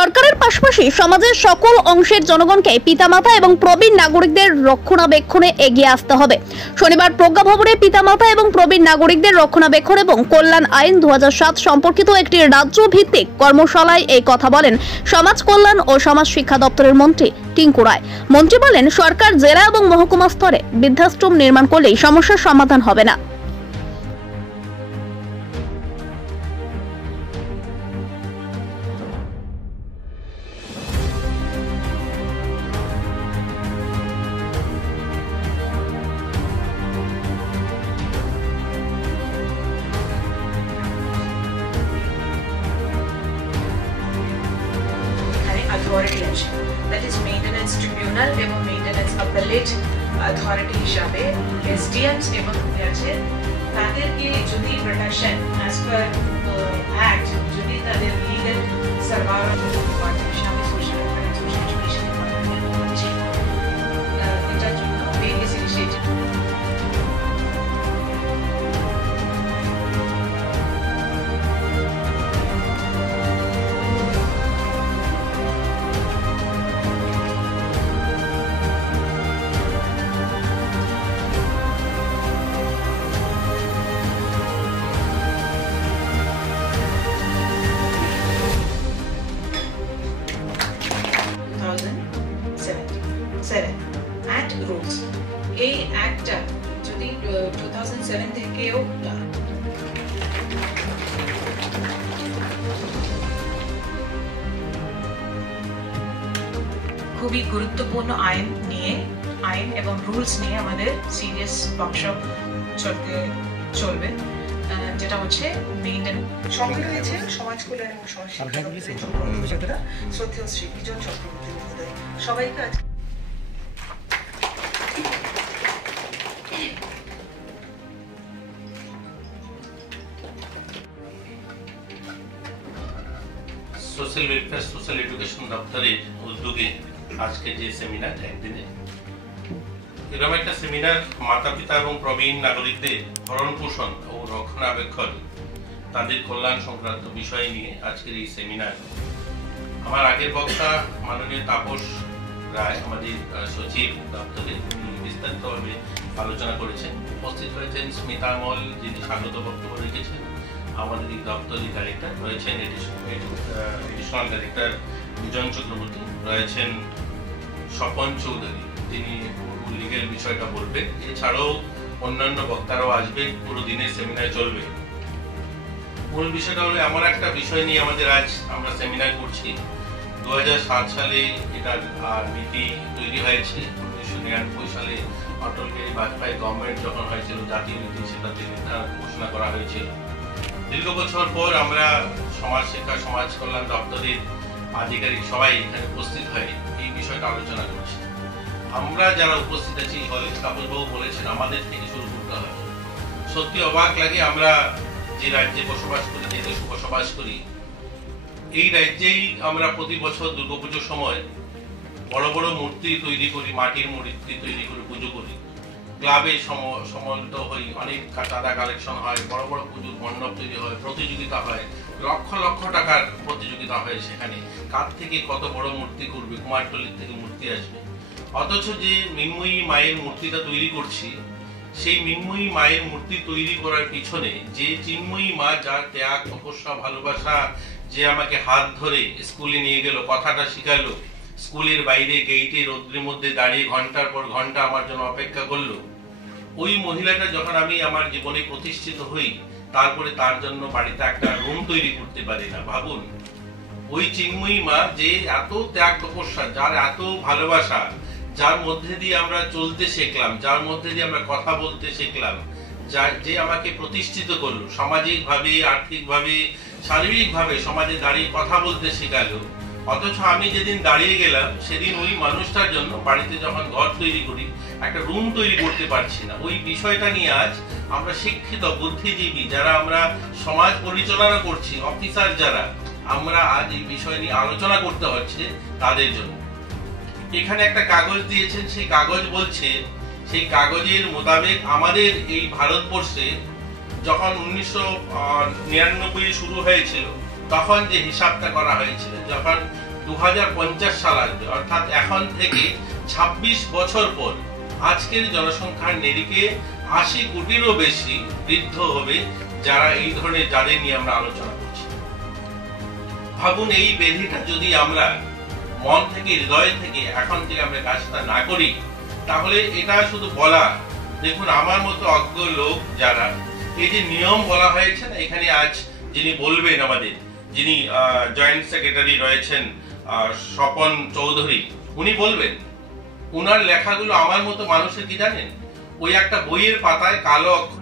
সরকারের পাশাপাশি সমাজের সকল অংশের জনগণকে পিতামাতা এবং প্রবীণ নাগরিকদের রক্ষণাবেক্ষণে এগিয়ে আসতে হবে। শনিবার প্রজ্ঞা ভবনে পিতামাতা এবং প্রবীণ নাগরিকদের রক্ষণাবেক্ষণ এবং কল্যাণ আইন 2007 সম্পর্কিত একটি রাজ্য ভিত্তিক কর্মশালায় এই কথা বলেন সমাজ কল্যাণ ও সমাজ শিক্ষা দপ্তরের মন্ত্রী টিঙ্কু রায়। মন্ত্রী বলেন, সরকার জেলা এবং মহকুমা স্তরে বৃদ্ধাশ্রম নির্মাণ করলেই সমস্যার সমাধান হবে না। অথরিটি আছে, দ্যাট ইজ মেইনটেনেন্স ট্রিবিউনাল এবং মেইনটেনেন্স অ্যাপেলেট অথরিটি হিসাবে এসডিএমস এবং আছে। তাদেরকে যদি প্রোটেকশন অ্যাজ পার অ্যাক্ট যদি তাদের লিগাল সার্ভাইভাল ডিপার্টমেন্ট হিসাবে social and social education department হচ্ছে, এটার জন্য ভেরিয়াস ইনিশিয়েটিভ অ্যাক্ট রুলস। এই অ্যাক্টটা যদি 2007 থেকেও খুবই গুরুত্বপূর্ণ আইন এবং রুলস নিয়ে আমাদের সিরিয়াস ওয়ার্কশপ চলবে, যেটা হচ্ছে মেইনটেন। সঙ্গে রয়েছে সমাজ কল্যাণ এবং সমাজ শিক্ষা শ্রদ্ধেয় শ্রী বিজন চক্রবর্তী মহোদয়। সবাইকে সোশ্যাল ওয়েলফেয়ার সোশ্যাল এডুকেশন দপ্তরের উদ্যোগে আজকে যে সেমিনার একদিনে, এরকম একটা সেমিনার মাতা পিতা এবং প্রবীণ নাগরিকদের ভরণ পোষণ ও রক্ষণাবেক্ষণ, তাদের কল্যাণ সংক্রান্ত বিষয় নিয়ে আজকের এই সেমিনার। আমার আগের বক্তা মাননীয় তাপস রায়, আমাদের সচিব দপ্তরে, বিস্তারিতভাবে আলোচনা করেছেন। উপস্থিত হয়েছেন স্মিতা মল, যিনি স্বাগত বক্তব্য রেখেছেন। আমাদের এই দপ্তরের ডাইরেক্টর রয়েছেন, এডিশনাল ডাইরেক্টর বিজন চক্রবর্তী রয়েছেন, স্বপন চৌধুরী, তিনি লিগেল বিষয়টা বলবেন। এছাড়াও অন্যান্য বক্তারাও আসবেন, পুরো দিনের সেমিনার চলবে। মূল বিষয়টা হলো, এমন একটা বিষয় নিয়ে আমাদের আজ আমরা সেমিনার করছি। 2007 সালে এটার নীতি তৈরি হয়েছে। 1999 সালে অটল বিহারী বাজপেয়ী গভর্নমেন্ট যখন হয়েছিল, জাতীয় নীতি সেটাতে নির্ধারণ ঘোষণা করা হয়েছিল। দীর্ঘ বছর পর আমরা সমাজ শিক্ষা সমাজ কল্যাণ দপ্তরের আধিকারিক সবাই এখানে উপস্থিত হয়ে এই বিষয়টা আলোচনা করছি। আমরা যারা উপস্থিত আছি, তাপসবাবু বলেছেন আমাদের থেকে শুরু করতে হবে। সত্যি অবাক লাগে, আমরা যে রাজ্যে বসবাস করি, যে দেশে বসবাস করি, এই রাজ্যেই আমরা প্রতি বছর দুর্গাপুজোর সময় বড় বড় মূর্তি তৈরি করি, মাটির মূর্তি তৈরি করে পুজো করি। ক্লাবে সমন্বিত হই, অনেক চাঁদা কালেকশন হয়, বড় বড় পুজোর মণ্ডপ তৈরি হয়, প্রতিযোগিতা হয়, লক্ষ লক্ষ টাকার প্রতিযোগিতা হয়। সেখানে কার থেকে কত বড় মূর্তি করবে, কুমারটুলির থেকে মূর্তি আসবে। অথচ যে মৃন্ময়ী মায়ের মূর্তিটা তৈরি করছি, সেই মৃন্ময়ী মায়ের মূর্তি তৈরি করার পিছনে যে চিন্ময়ী মা, যার ত্যাগ তপস্যা ভালোবাসা, যে আমাকে হাত ধরে স্কুলে নিয়ে গেল, কথাটা শিখালো, স্কুলের বাইরে গেইটে রোদ্রের মধ্যে দাঁড়িয়ে ঘন্টার পর ঘন্টা আমার জন্য অপেক্ষা করলো, ওই মহিলাটা যখন আমি আমার জীবনে প্রতিষ্ঠিত হই, তারপরে তার জন্য বাড়িতে একটা রুম তৈরি করতে পারি না। ভাবুন, ওই চিন্ময়ী মা যে এত ত্যাগ তপস্যা, যার এত ভালোবাসা, যার মধ্যে দিয়ে আমরা চলতে শিখলাম, যার মধ্যে দিয়ে আমরা কথা বলতে শিখলাম, যে আমাকে প্রতিষ্ঠিত করলো সামাজিক ভাবে, আর্থিক ভাবে, শারীরিক ভাবে, সমাজে দাঁড়িয়ে কথা বলতে শেখালো। অথচ আমি যেদিন দাঁড়িয়ে গেলাম, সেদিন ওই মানুষটার জন্য বাড়িতে যখন ঘর তৈরি করি, একটা রুম তৈরি করতে পারছি না। ওই বিষয়টা নিয়ে আজ আমরা শিক্ষিত বুদ্ধিজীবী যারা আমরা সমাজ পরিচালনা করছি, অফিসার যারা, আমরা আজ এই বিষয় নিয়ে আলোচনা করতে হচ্ছে তাদের জন্য। এখানে একটা কাগজ দিয়েছেন, সেই কাগজ বলছে, সেই কাগজের মোতাবেক আমাদের এই ভারতবর্ষে যখন 1999 শুরু হয়েছিল, তখন যে হিসাবটা করা হয়েছিল, যখন 2050 সাল আসবে, অর্থাৎ এখন থেকে 26 বছর পর আজকের জনসংখ্যার নিরিখে 80 কোটিরও বেশি বৃদ্ধ হবে, যারা এই ধরনের, যাদের নিয়ে আমরা আলোচনা করছি। ভাবুন, এই ব্যাধিটা যদি আমরা মন থেকে, হৃদয় থেকে এখন থেকে আমরা কাজটা না করি, তাহলে এটা শুধু বলা। দেখুন, আমার মতো অজ্ঞ লোক যারা, এই যে নিয়ম বলা হয়েছে না, এখানে আজ যিনি বলবেন আমাদের, যিনি জয়েন্ট সেক্রেটারি রয়েছেন স্বপন চৌধুরী, উনি বলবেন। উনার লেখাগুলো আমার মতো মানুষের কি জানেন, ওই একটা বইয়ের পাতায় কালো অক্ষর